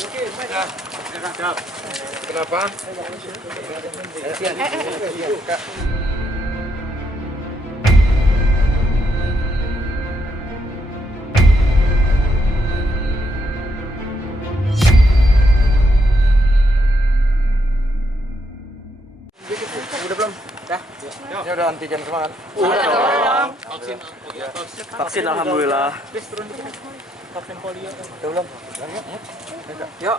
Kenapa? Udah belum? Dah. Ini udah antigen semua kan? Vaksin alhamdulillah. Vaksin polio. Udah belum? Yuk.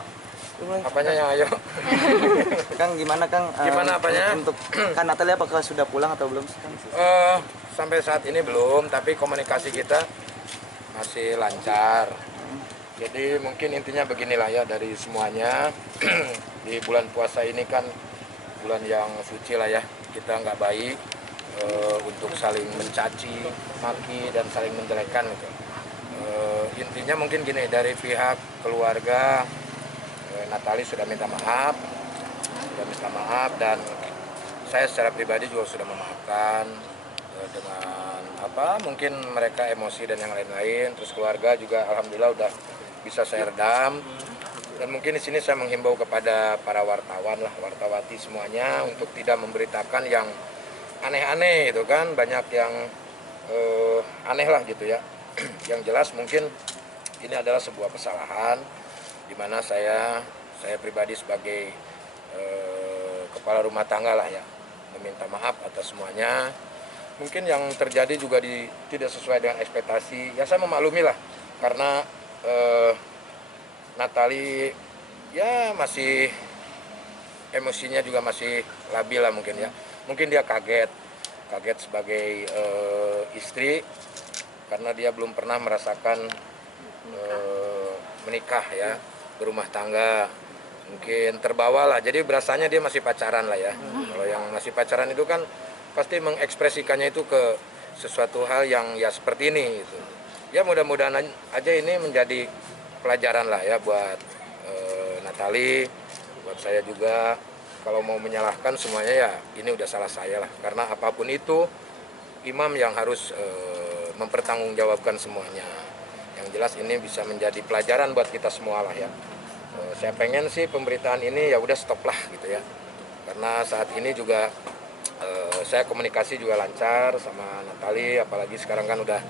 Apanya yang ayo? Kang gimana Kang? Gimana apanya? Untuk kan Natalia apakah sudah pulang atau belum Kang? Sampai saat ini belum, tapi komunikasi kita masih lancar. Jadi mungkin intinya beginilah ya dari semuanya. Di bulan puasa ini kan bulan yang suci lah ya. Kita nggak baik untuk saling mencaci, maki dan saling menjelekkan gitu. Intinya mungkin gini, dari pihak keluarga Natali sudah minta maaf dan saya secara pribadi juga sudah memaafkan dengan apa mungkin mereka emosi dan yang lain-lain. Terus keluarga juga alhamdulillah udah bisa saya redam. Dan mungkin di sini saya menghimbau kepada para wartawan lah, wartawati semuanya untuk tidak memberitakan yang aneh-aneh gitu kan, banyak yang aneh lah gitu ya. Yang jelas mungkin ini adalah sebuah kesalahan di mana saya pribadi sebagai kepala rumah tangga lah ya, meminta maaf atas semuanya. Mungkin yang terjadi juga tidak sesuai dengan ekspektasi. Ya saya memaklumi lah karena Natali ya masih emosinya juga masih labil lah mungkin ya. Mungkin dia kaget sebagai istri karena dia belum pernah merasakan menikah ya, berumah tangga. Mungkin terbawa lah, jadi berasanya dia masih pacaran lah ya. Kalau yang masih pacaran itu kan pasti mengekspresikannya itu ke sesuatu hal yang ya seperti ini gitu. Ya mudah-mudahan aja ini menjadi pelajaran lah ya buat Natali, buat saya juga. Kalau mau menyalahkan semuanya ya ini udah salah saya lah, karena apapun itu imam yang harus mempertanggungjawabkan semuanya. Yang jelas ini bisa menjadi pelajaran buat kita semua lah ya. Saya pengen sih pemberitaan ini ya udah stop lah gitu ya, karena saat ini juga saya komunikasi juga lancar sama Natali, apalagi sekarang kan udah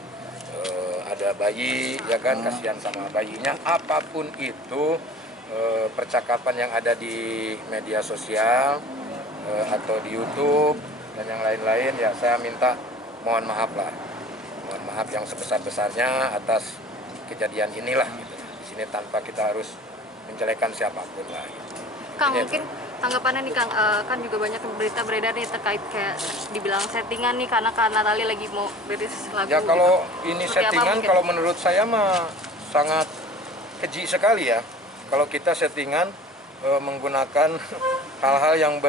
ada bayi ya kan, kasihan sama bayinya. Apapun itu percakapan yang ada di media sosial atau di YouTube dan yang lain-lain ya saya minta mohon maaf lah, mohon maaf yang sebesar-besarnya atas kejadian inilah gitu. Di sini tanpa kita harus menjelekan siapapun lah gitu. Kang, mungkin tanggapannya nih Kang, kan juga banyak berita beredar nih terkait kayak dibilang settingan nih karena Natali lagi mau rilis lagu. Ya kalau gitu. ini Seperti settingan, kalau menurut saya mah sangat keji sekali ya. Kalau kita settingan menggunakan hal-hal yang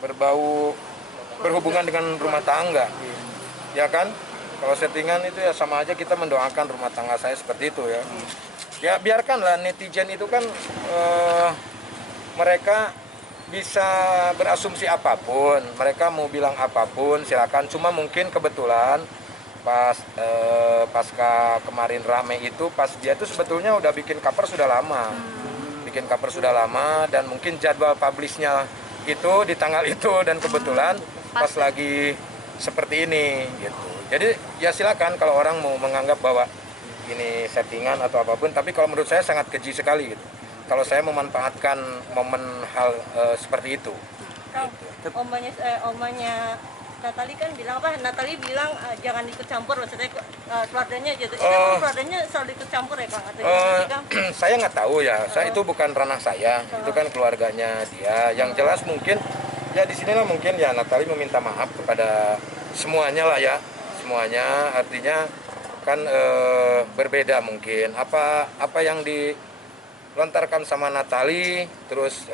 berbau berhubungan dengan rumah tangga, ya kan? Kalau settingan itu ya sama aja kita mendoakan rumah tangga saya seperti itu ya. Ya biarkanlah netizen itu kan mereka bisa berasumsi apapun, mereka mau bilang apapun silakan. Cuma mungkin kebetulan pas pasca kemarin rame itu, pas dia tuh sebetulnya udah bikin cover sudah lama, dan mungkin jadwal publishnya itu di tanggal itu, dan kebetulan pas lagi seperti ini gitu. Jadi ya silakan kalau orang mau menganggap bahwa ini settingan atau apapun, tapi kalau menurut saya sangat keji sekali gitu kalau saya memanfaatkan momen hal seperti itu. Omanya Natali kan bilang apa? Natali bilang jangan ikut campur, maksudnya keluarganya gitu. Itu keluarganya selalu ikut campur ya Kang? Atau gimana, Kang? Saya nggak tahu ya, saya itu bukan ranah saya, itu kan keluarganya dia. Yang jelas mungkin ya di sinilah mungkin ya Natali meminta maaf kepada semuanya lah ya, semuanya. Artinya kan berbeda mungkin apa yang dilontarkan sama Natali terus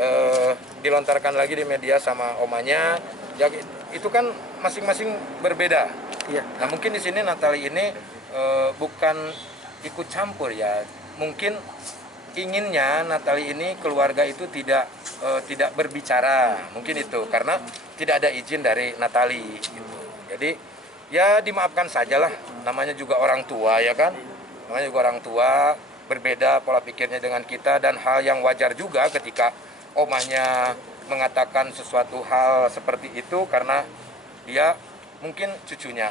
dilontarkan lagi di media sama omanya ya, itu kan masing-masing berbeda. Iya. Nah mungkin di sini Natali ini bukan ikut campur ya, mungkin inginnya Natali ini keluarga itu tidak berbicara, mungkin itu karena tidak ada izin dari Natali gitu. Jadi ya dimaafkan sajalah, namanya juga orang tua ya kan, namanya juga orang tua. berbeda pola pikirnya dengan kita, dan hal yang wajar juga ketika omahnya mengatakan sesuatu hal seperti itu karena dia mungkin cucunya,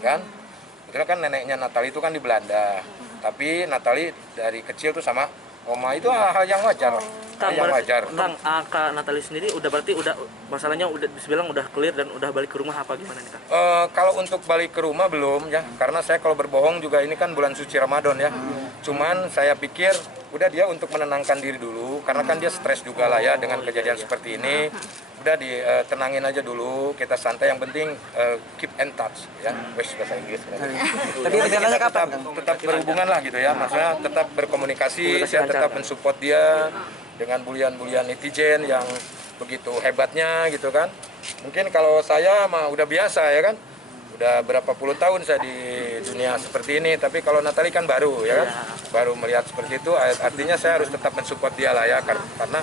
kan? Betul kan, neneknya Natali itu kan di Belanda, tapi Natali dari kecil tuh sama oma, itu hal yang wajar, hal yang wajar. Kang, Kak Natali sendiri berarti udah masalahnya udah dibilang udah clear dan udah balik ke rumah apa gimana nih Kang? Kalau untuk balik ke rumah belum ya, karena saya kalau berbohong juga ini kan bulan suci Ramadan ya. Cuman saya pikir udah dia untuk menenangkan diri dulu, karena kan dia stres juga lah ya dengan kejadian seperti ini. Udah ditenangin aja dulu, kita santai, yang penting keep in touch ya. Wes bahasa Inggris. Tapi rencananya kapan, Kang? Tetap berhubungan lah gitu ya, maksudnya tetap berkomunikasi, saya tetap mensupport dia dengan bulian-bulian netizen yang begitu hebatnya gitu kan. Mungkin kalau saya mah udah biasa ya kan, udah berapa puluh tahun saya di dunia seperti ini, tapi kalau Natali kan baru ya kan, baru melihat seperti itu, artinya saya harus tetap mensupport dia lah ya, karena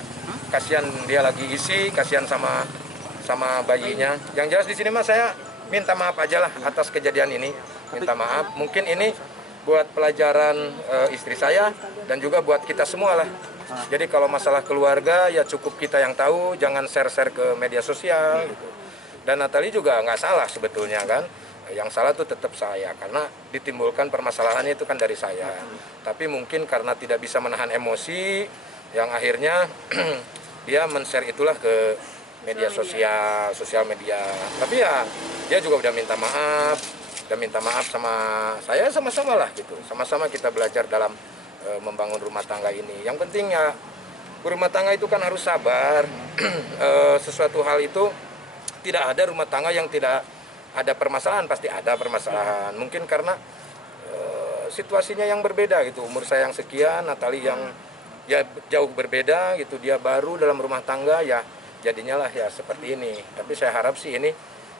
kasihan dia lagi isi, kasihan sama bayinya. Yang jelas di sini mah saya minta maaf aja lah atas kejadian ini, minta maaf. Mungkin ini buat pelajaran istri saya dan juga buat kita semua lah. Jadi kalau masalah keluarga ya cukup kita yang tahu, jangan share-share ke media sosial gitu. Dan Natali juga nggak salah sebetulnya kan, yang salah tuh tetap saya, karena ditimbulkan permasalahannya itu kan dari saya. Tapi mungkin karena tidak bisa menahan emosi, yang akhirnya dia men-share itulah ke media sosial media. Tapi ya dia juga udah minta maaf sama saya, sama-sama lah gitu, sama-sama kita belajar dalam membangun rumah tangga ini. Yang penting ya berumah tangga itu kan harus sabar. Sesuatu hal itu tidak ada rumah tangga yang tidak ada permasalahan, pasti ada permasalahan. Mungkin karena situasinya yang berbeda gitu. Umur saya yang sekian, Natali yang ya jauh berbeda gitu. Dia baru dalam rumah tangga, ya jadinya lah ya seperti ini. Tapi saya harap sih ini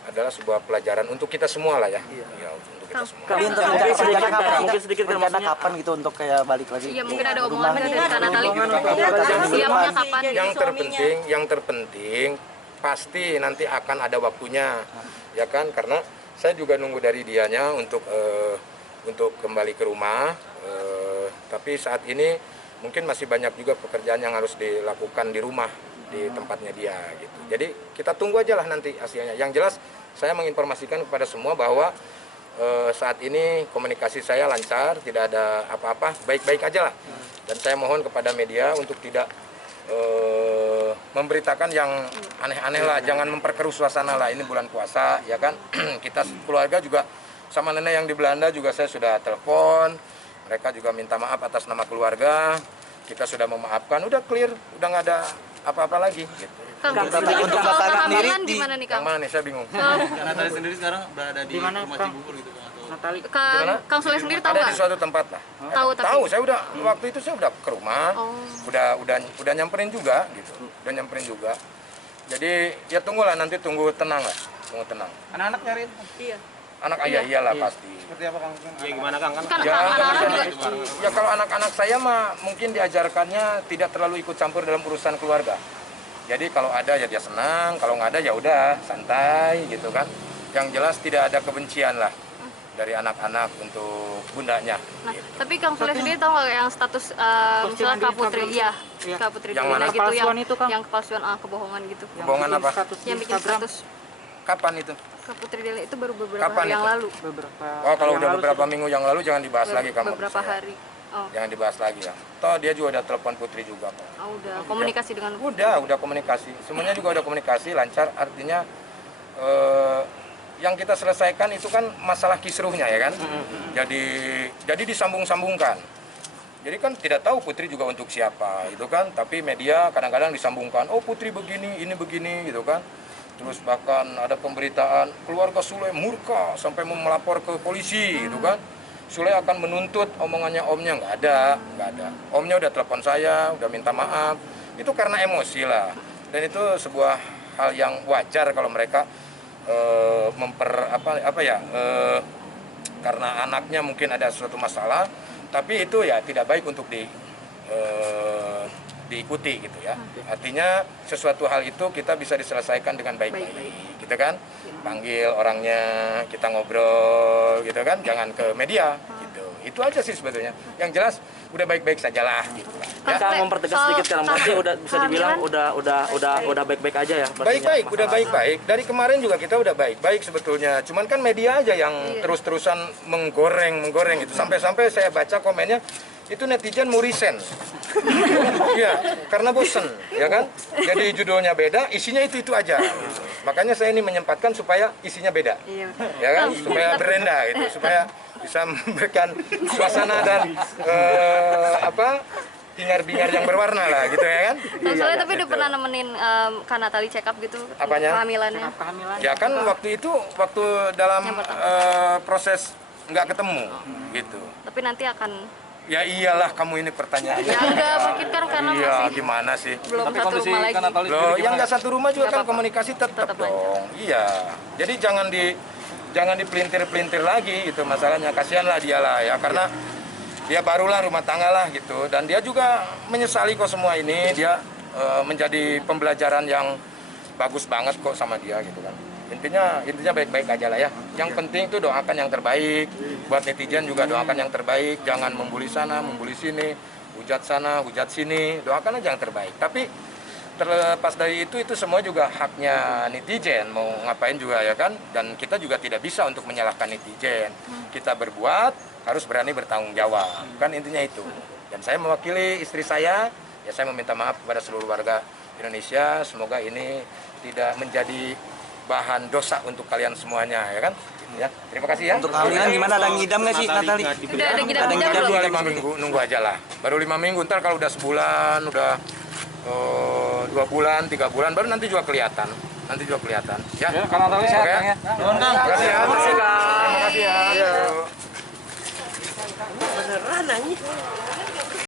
adalah sebuah pelajaran untuk kita semua lah ya. Ya untuk kita semua. Tapi untuk rencana kapan? Mungkin sedikit kan Rencana maksudnya. kapan gitu untuk kayak balik lagi? Iya, mungkin ada omongan dari Kak Natali. Siapnya kapan? Yang terpenting pasti nanti akan ada waktunya, ya kan? Karena saya juga nunggu dari dianya untuk kembali ke rumah. Tapi saat ini mungkin masih banyak juga pekerjaan yang harus dilakukan di rumah, di tempatnya dia gitu. Jadi kita tunggu aja lah nanti hasilnya. Yang jelas saya menginformasikan kepada semua bahwa saat ini komunikasi saya lancar, tidak ada apa-apa, baik-baik aja lah. Dan saya mohon kepada media untuk tidak memberitakan yang aneh-aneh lah, jangan memperkeruh suasana lah. Ini bulan puasa ya kan. Kita keluarga juga sama nenek yang di Belanda juga saya sudah telepon. Mereka juga minta maaf atas nama keluarga. Kita sudah memaafkan, udah clear, udah nggak ada apa-apa lagi gitu. Kang, untuk Bapak sendiri di mana nih Kang? Yang mana nih, saya bingung. Natali sendiri sekarang berada di Mana, rumah Kang? Cibubur gitu Kang, atau Natali. Kang Soleh sendiri tahu Ada nggak? di suatu tempat lah. Tahu, tapi Tahu, saya udah waktu itu saya udah ke rumah, Oh. udah nyamperin juga gitu, udah nyamperin juga. Jadi ya tunggulah, nanti tunggu tenang lah, tunggu tenang. anak-anak nyariin Iya. Anak ayah iyalah pasti. seperti apa Kang? Ya gimana Kang? Kan kan Ya, anak-anak juga ya kalau anak-anak saya mah mungkin diajarkannya tidak terlalu ikut campur dalam urusan keluarga. Jadi kalau ada ya dia senang, kalau nggak ada ya udah santai gitu kan. Yang jelas tidak ada kebencian lah dari anak-anak untuk bundanya. Nah, tapi Kang Soleh sendiri tahu nggak yang status misalnya Kak Putri, iya, Kak Putri Yang Delina mana? gitu, Kepalsuan itu, Kang? yang kepalsuan, kebohongan gitu. Kebohongan apa? Yang bikin status Kapan itu? Kak Putri Delina itu baru beberapa Kapan hari yang itu? lalu, Oh kalau udah beberapa minggu yang lalu jangan dibahas lagi kamu. beberapa saya. hari. Oh, Jangan dibahas lagi ya. Toh dia juga udah telepon Putri juga kok. udah komunikasi dengan Udah komunikasi. Semuanya juga udah komunikasi lancar. Artinya yang kita selesaikan itu kan masalah kisruhnya ya kan. Jadi disambung-sambungkan. Jadi kan tidak tahu Putri juga untuk siapa itu kan. Tapi media kadang-kadang disambungkan. Oh Putri begini, ini begini gitu kan. Terus bahkan ada pemberitaan keluarga Sule murka sampai mau melapor ke polisi gitu kan. Sule akan menuntut, omongannya omnya nggak ada. Omnya udah telepon saya, udah minta maaf. Itu karena emosi lah. Dan itu sebuah hal yang wajar kalau mereka karena anaknya mungkin ada suatu masalah. Tapi itu ya tidak baik untuk diikuti gitu ya. Artinya sesuatu hal itu kita bisa diselesaikan dengan baik-baik, gitu kan? Panggil orangnya, kita ngobrol gitu kan, jangan ke media gitu. Itu aja sih sebetulnya. Yang jelas udah baik-baik sajalah gitu lah. Ya. Kang mempertegas sedikit kan berarti udah bisa dibilang udah baik-baik aja ya. pastinya Baik-baik, udah masalah. baik-baik. Dari kemarin juga kita udah baik-baik sebetulnya. Cuman kan media aja yang terus-terusan menggoreng itu. Sampai-sampai saya baca komennya, itu netizen mau resign. Iya, karena bosen, ya kan? Jadi judulnya beda, isinya itu aja. Makanya saya ini menyempatkan supaya isinya beda. Ya kan? Supaya berenda gitu, supaya bisa memberikan suasana dan bingar-bingar yang berwarna lah gitu ya kan. Soalnya tapi udah pernah nemenin Kak Natali check up gitu. Apanya? Kehamilannya. Ya kan waktu dalam proses nggak ketemu gitu. Tapi nanti akan Ya iyalah, kamu ini pertanyaan. ya enggak mungkin kan karena Iya, masih gimana sih? belum satu rumah lagi. Loh, yang nggak satu rumah juga Nggak kan apa-apa. komunikasi tetap Tetap dong. Iya. Jadi jangan dipelintir-pelintir lagi gitu masalahnya. Kasihanlah dia lah ya, karena dia barulah rumah tangga lah gitu, dan dia juga menyesali kok semua ini. Dia menjadi pembelajaran yang bagus banget kok sama dia gitu kan. Intinya baik-baik aja lah ya. Yang penting tuh doakan yang terbaik. Buat netizen juga doakan yang terbaik. Jangan membuli sana, membuli sini, hujat sana, hujat sini. Doakan aja yang terbaik. Tapi terlepas dari itu semua juga haknya netizen. Mau ngapain juga ya kan. Dan kita juga tidak bisa untuk menyalahkan netizen. Kita berbuat harus berani bertanggung jawab. Kan intinya itu. Dan saya mewakili istri saya. Ya saya meminta maaf kepada seluruh warga Indonesia. Semoga ini tidak menjadi bahan dosa untuk kalian semuanya ya kan. Ya, terima kasih ya. Untuk kehamilan gimana, ada ngidam nggak sih Natali? Udah ada ngidam Ada ngidam belum? 5 minggu, nunggu aja lah. Baru 5 minggu, ntar kalau udah sebulan, udah 2 bulan, 3 bulan, baru nanti juga kelihatan. Ya, Kalau Natali sehat oke. Kang, ya. Terima kasih ya. Terima kasih, Kang. Terima kasih ya. Beneran anjing.